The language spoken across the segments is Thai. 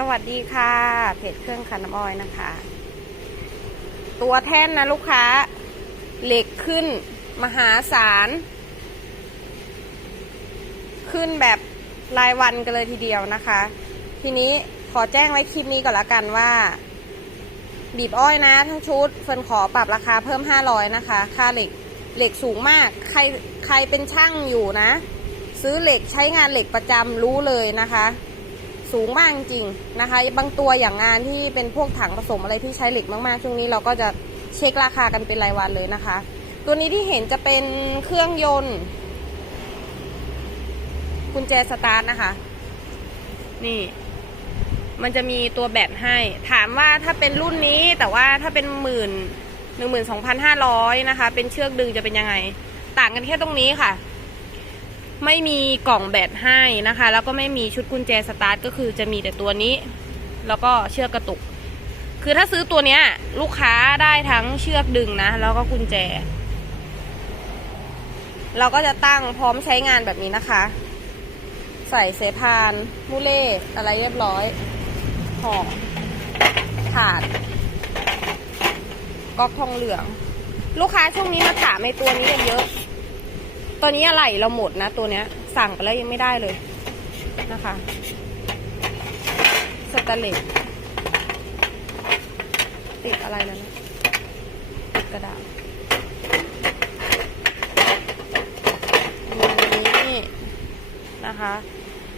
สวัสดีค่ะเพจเครื่องคันน้ำอ้อยนะคะ ตัวแท่นนะลูกค้า เหล็กขึ้นมหาศาล ขึ้นแบบรายวันกันเลยทีเดียวนะคะ ทีนี้ขอแจ้งไว้คลิปนี้ก่อนละกันว่า บีบอ้อยนะทั้งชุดเฟิร์นขอปรับราคาเพิ่ม 500 นะคะ ค่าเหล็กเหล็กสูงมาก ใครใครเป็นช่างอยู่นะ ซื้อเหล็กใช้งานเหล็กประจำรู้เลยนะคะ สูงมากจริงนะคะ บางตัวอย่างงานที่เป็นพวกถังผสมอะไรที่ใช้เหล็กมากๆ ช่วงนี้เราก็จะเช็คราคากันเป็นรายวันเลยนะคะ ตัวนี้ที่เห็นจะเป็นเครื่องยนต์กุญแจสตาร์ทนะคะ นี่ มันจะมีตัวแบตให้ ถามว่าถ้าเป็นรุ่นนี้แต่ว่าถ้าเป็นหมื่นหนึ่งหมื่นสองพันห้าร้อยนะคะ เป็นเชือกดึงจะเป็นยังไง ต่างกันแค่ตรงนี้ค่ะ ไม่มีกล่องแบตให้นะคะ แล้วก็ไม่มีชุดกุญแจสตาร์ทก็คือจะมีแต่ตัวนี้ แล้วก็เชือกกระตุก คือถ้าซื้อตัวเนี้ย ลูกค้าได้ทั้งเชือกดึงนะ แล้วก็กุญแจ เราก็จะตั้งพร้อมใช้งานแบบนี้นะคะ ใส่เสพานมูเล่อะไรเรียบร้อยห่อถาดก๊อกทองเหลือง ลูกค้าช่วงนี้มาถามในตัวนี้กันเยอะ ตัวนี้อะไรเราหมดนะตัวเนี้ย สั่งไปแล้วยังไม่ได้เลยนะคะสแตนเลสติดอะไรแล้วนะติดกระดาษนี่นะคะ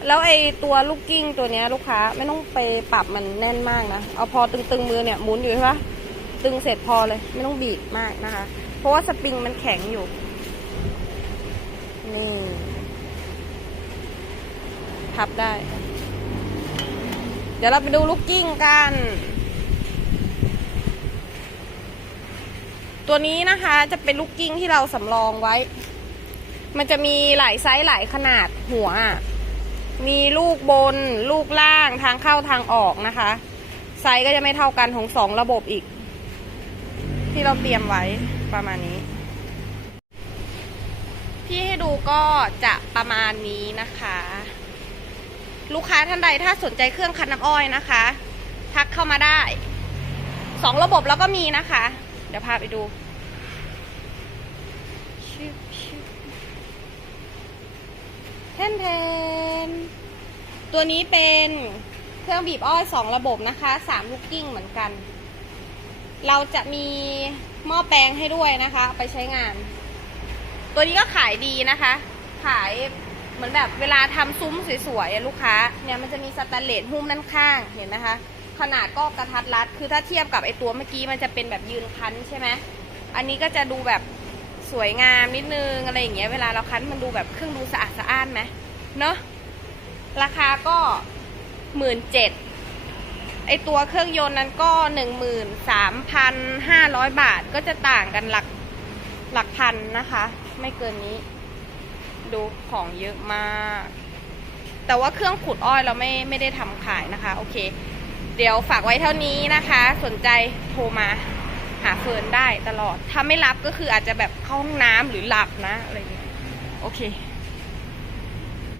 แล้วไอตัวลูกกิ้งตัวเนี้ยลูกค้าไม่ต้องไปปรับมันแน่นมากนะ เอาพอตึงๆมือเนี่ยหมุนอยู่ใช่ปะตึงเสร็จพอเลย ไม่ต้องบีบมากนะคะ เพราะว่าสปริงมันแข็งอยู่ นี่ พับได้ เดี๋ยวเราไปดูลูกกิ้งกัน ตัวนี้นะคะจะเป็นลูกกิ้งที่เราสำรองไว้ มันจะมีหลายไซส์หลายขนาดหัว มีลูกบน ลูกล่างทางเข้าทางออกนะคะ ไซส์ก็จะไม่เท่ากันของสองระบบอีก ที่เราเตรียมไว้ประมาณนี้ ที่ให้ดูก็จะประมาณนี้นะคะ ลูกค้าท่านใดถ้าสนใจเครื่องคัดน้ำอ้อยนะคะ ทักเข้ามาได้สองระบบแล้วก็มีนะคะ เดี๋ยวพาไปดูแทนแทนตัวนี้เป็นเครื่องบีบอ้อยสองระบบนะคะสามลูกกิ้งเหมือนกัน เราจะมีหม้อแปลงให้ด้วยนะคะ ไปใช้งาน ตัวนี้ก็ขายดีนะคะ ขายเหมือนแบบเวลาทำซุ้มสวยๆลูกค้าเนี่ยมันจะมีสแตนเลสหุ้มด้านข้างเห็นไหมคะ ขนาดก็กระทัดรัด คือถ้าเทียบกับไอตัวเมื่อกี้มันจะเป็นแบบยืนคั้นใช่ไหมอันนี้ก็จะดูแบบสวยงามนิดนึงอะไรอย่างเงี้ยเวลาเราคั้นมันดูแบบเครื่องดูสะอาดสะอ้านไหมเนอะราคาก็หมื่นเจ็ดไอตัวเครื่องยนต์นั้นก็หนึ่งหมื่นสามพันห้าร้อยบาทก็จะต่างกันหลัก หลักพันนะคะ ไม่เกินนี้ ดูของเยอะมาก แต่ว่าเครื่องขุดอ้อยเราไม่ไม่ได้ทำขายนะคะ โอเค เดี๋ยวฝากไว้เท่านี้นะคะ สนใจโทรมาหาเฟิร์นได้ตลอด ถ้าไม่รับก็คืออาจจะแบบเข้าห้องน้ำหรือหลับนะอะไรอย่างเงี้ยโอเค